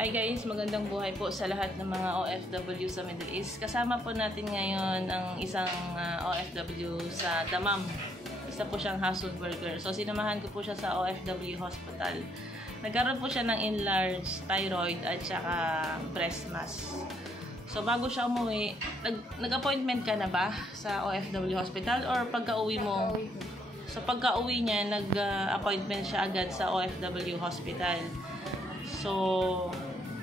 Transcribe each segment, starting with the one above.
Hi guys, magandang buhay po sa lahat ng mga OFW sa Middle East. Kasama po natin ngayon ang isang OFW sa Dammam. Isa po siyang household worker. So sinamahan ko po siya sa OFW hospital. Nagkaroon po siya ng enlarged thyroid at saka breast mass. So bago siya umuwi, nag-appointment ka na ba sa OFW hospital or pagka-uwi mo? So pagka-uwi niya, nag-appointment siya agad sa OFW hospital. So,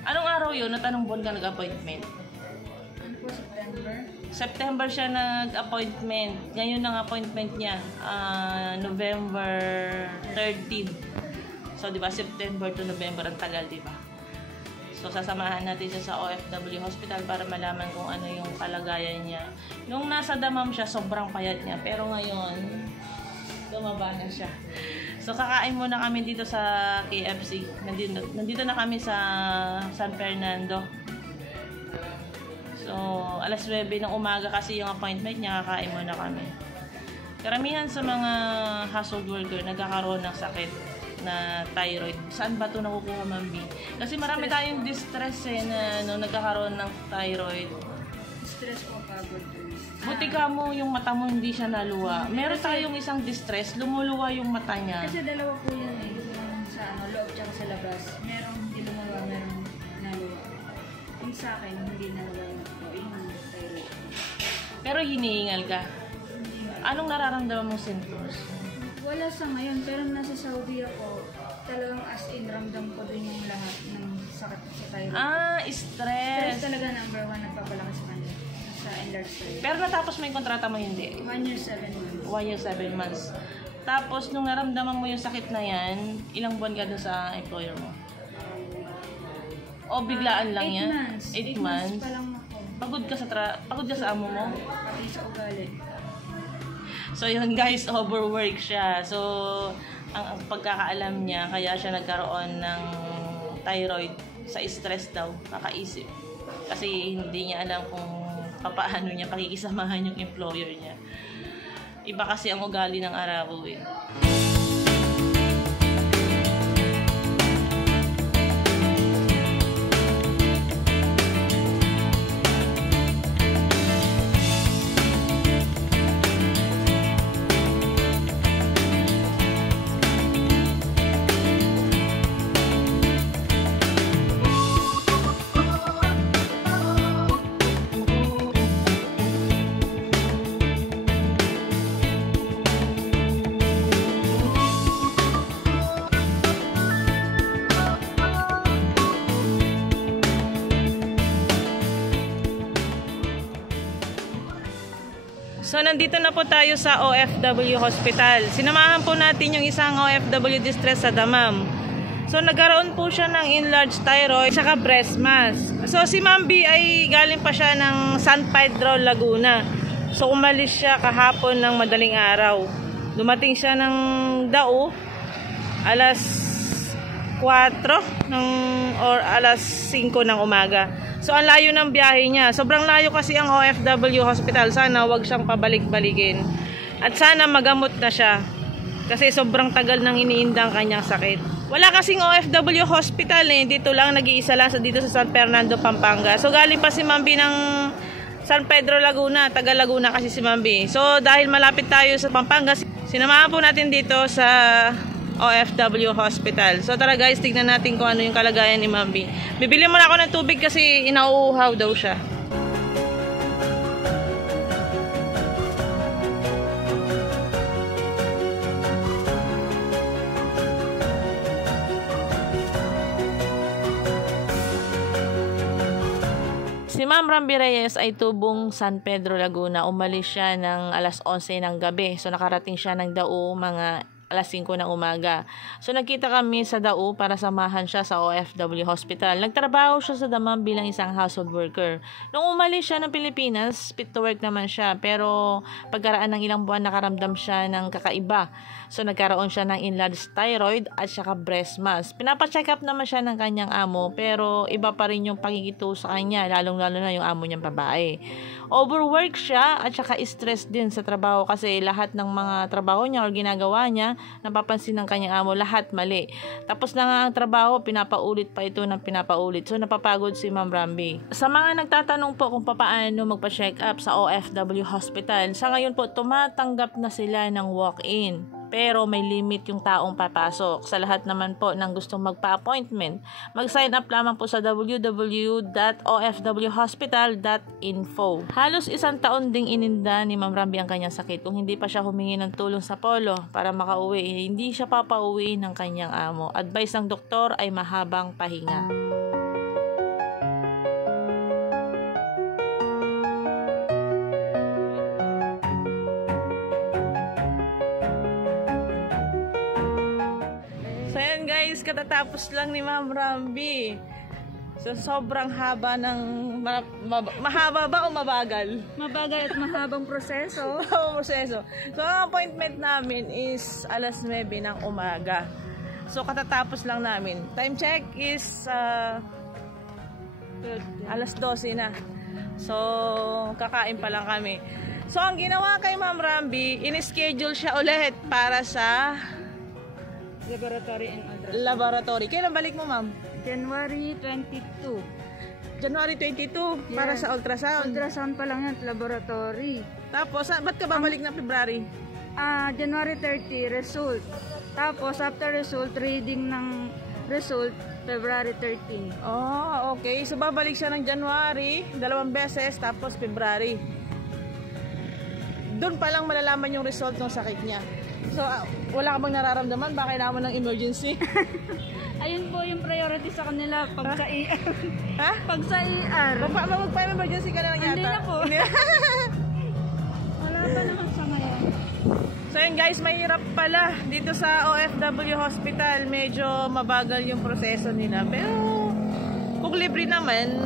anong araw yun at anong buwan ka nag-appointment? Ano po, September? September siya nag-appointment. Ngayon ang appointment niya, November 13. So, di ba, September to November, ang tagal, di ba? So, sasamahan natin siya sa OFW hospital para malaman kung ano yung kalagayan niya. Nung nasa Dammam siya, sobrang payat niya. Pero ngayon, tumaba na siya. So, kakain muna kami dito sa KFC. Nandito na kami sa San Fernando. So, alas 9 ng umaga kasi yung appointment niya, kakain muna kami. Karamihan sa mga household worker nagkakaroon ng sakit na thyroid. Saan ba ito nakukuha, Ma'am B? Kasi marami tayong distress na nagkakaroon ng thyroid. Stress po, pagod. Buti ka mo yung mata mo hindi siya naluwa. Meron tayong isang distress, lumuluwa yung mata niya. Kasi dalawa po yan eh. Yung sa loob tsaka sa labas. Merong hindi lumawa, merong naluwa. Yung sa akin, hindi naluwa yung thyroid. Pero hinihingal ka. Anong nararamdaman mong symptoms? Wala sa ngayon, pero nasa Saudi ako, talagang as in, ramdam ko din yung lahat ng sakit sa thyroid. Stress. Stress talaga number 1 nagpapalaki sa kanya. Sa enlarged thyroid. Pero natapos mo yung kontrata mo, hindi? 1 year, 7 months. 1 year, 7 months. Tapos, nung naramdaman mo yung sakit na yan, ilang buwan ka dun sa employer mo? O biglaan lang 8 yan? months. 8 months months? pa lang ako. Pagod ka sa amo mo? Pati sa ugali. So yun guys, overwork siya. So ang pagkakaalam niya, kaya siya nagkaroon ng thyroid sa stress daw, nakaisip. Kasi hindi niya alam kung paano niya pakikisamahan yung employer niya. Iba kasi ang ugali ng Arabo eh. So, nandito na po tayo sa OFW Hospital. Sinamahan po natin yung isang OFW distress sa Dammam. So, nagkaroon po siya ng enlarged thyroid saka breast mass. So, si Ma'am B ay galing pa siya ng San Pedro, Laguna. So, umalis siya kahapon ng madaling araw. Dumating siya ng Dao alas 4 or alas 5 ng umaga. So, ang layo ng biyahe niya. Sobrang layo kasi ang OFW hospital. Sana wag siyang pabalik-balikin. At sana magamot na siya. Kasi sobrang tagal nang iniindang kanyang sakit. Wala kasing OFW hospital eh. Dito lang, nag-iisa lang dito sa San Fernando, Pampanga. So, galing pa si Ma'am B ng San Pedro, Laguna. Taga Laguna kasi si Ma'am B. So, dahil malapit tayo sa Pampanga, sinamahan po natin dito sa OFW hospital. So tara guys, tignan natin kung ano yung kalagayan ni Ma'am B. Bibili muna ako ng tubig kasi inauuhaw daw siya. Si Ma'am Ramby Reyes ay tubong San Pedro, Laguna. Umalis siya ng alas 11 ng gabi. So nakarating siya ng Dao mga alas 5 ng umaga. So, nagkita kami sa Dao para samahan siya sa OFW hospital. Nagtrabaho siya sa Dammam bilang isang household worker. Nung umalis siya ng Pilipinas, fit to work naman siya. Pero, pagkaraan ng ilang buwan, nakaramdam siya ng kakaiba. So nagkaroon siya ng enlarged thyroid at saka breast mass. Pinapacheck up naman siya ng kanyang amo, pero iba pa rin yung pagigito sa kanya, lalong-lalo na yung amo niyang babae. Overwork siya at saka stress din sa trabaho kasi lahat ng mga trabaho niya o ginagawa niya, napapansin ng kanyang amo, lahat mali. Tapos na nga ang trabaho, pinapaulit pa ito ng pinapaulit. So napapagod si Ma'am Ramby. Sa mga nagtatanong po kung paano magpa-check up sa OFW Hospital, sa ngayon po tumatanggap na sila ng walk-in. Pero may limit yung taong papasok. Sa lahat naman po ng gustong magpa-appointment, mag-sign up lamang po sa www.ofwhospital.info. Halos 1 taon ding ininda ni Ma'am Ramby ang kanyang sakit. Kung hindi pa siya humingi ng tulong sa Polo para makauwi, hindi siya papauwi ng kanyang amo. Advice ng doktor ay mahabang pahinga. So yan guys, katatapos lang ni Ma'am Ramby. So sobrang haba ng mahaba ba o mabagal? Mabagal at mahabang proseso. Mahabang proseso. So ang appointment namin is alas 9 ng umaga. So katatapos lang namin. Time check is alas 12 na. So kakain pa lang kami. So ang ginawa kay Ma'am Ramby, in-schedule siya ulit para sa Laboratory and ultrasound. laboratory. Kailan balik mo, Ma'am? January 22. January 22 para sa ultrasound. Ultrasound pa lang yan, laboratory. Tapos, ba't ka babalik na February? January 30, result. Tapos, after result, reading ng result, February 13. Oh, okay. So, babalik siya ng January, 2 beses, tapos February. Doon pa lang malalaman yung result ng sakit niya. So, wala ka bang nararamdaman? Ba kailangan ng emergency? Ayun po yung priority sa kanila pag sa ER. Ha? Pag sa ER. Magpa-emergency ka na lang yata? Hindi na po. Wala pa naman sa ngayon. So yun guys, mahirap pala dito sa OFW Hospital. Medyo mabagal yung proseso nila. Pero kung libre naman,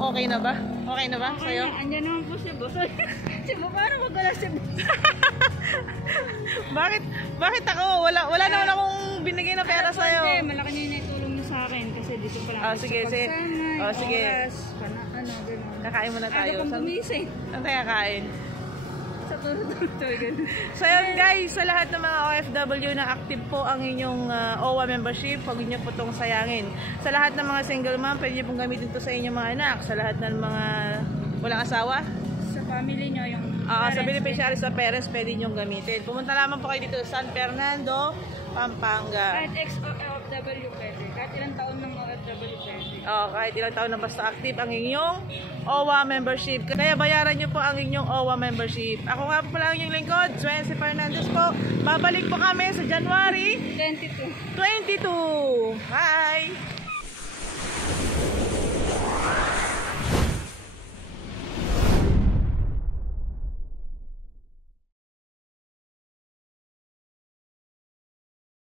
okay na ba? Okay na ba sa'yo? Andyan naman po si Boss. Si Boss, paano magkala si Boss? Bakit ako? Wala naman akong binigay na pera sa'yo. Hindi, malaki niya yung naitulong niyo sa akin kasi dito pa lang. Sige. Sige. Oras, gano'n. Kakain muna tayo. Ano pang gumising? Saan tayo kakain? Sa turo-turo. So yun guys, sa lahat ng mga OFW na active po ang inyong OWA membership, huwag niyo po itong sayangin. Sa lahat ng mga single mom, pwede niyo pong gamitin ito sa inyong mga anak. Sa lahat ng mga walang asawa, Sa family niyo, yung sa beneficiaries sa parents, pwede niyo gamitin. Pumunta lamang po kayo dito sa San Fernando, Pampanga. kahit ex-OFW pwede. Kahit ilang taon ng OFW pwede. Kahit ilang taon na basta active ang inyong OWA membership. Kaya bayaran nyo po ang inyong OWA membership. Ako nga po pala ang inyong lingkod, Swency Fernandez po. Babalik po kami sa January 22. 22.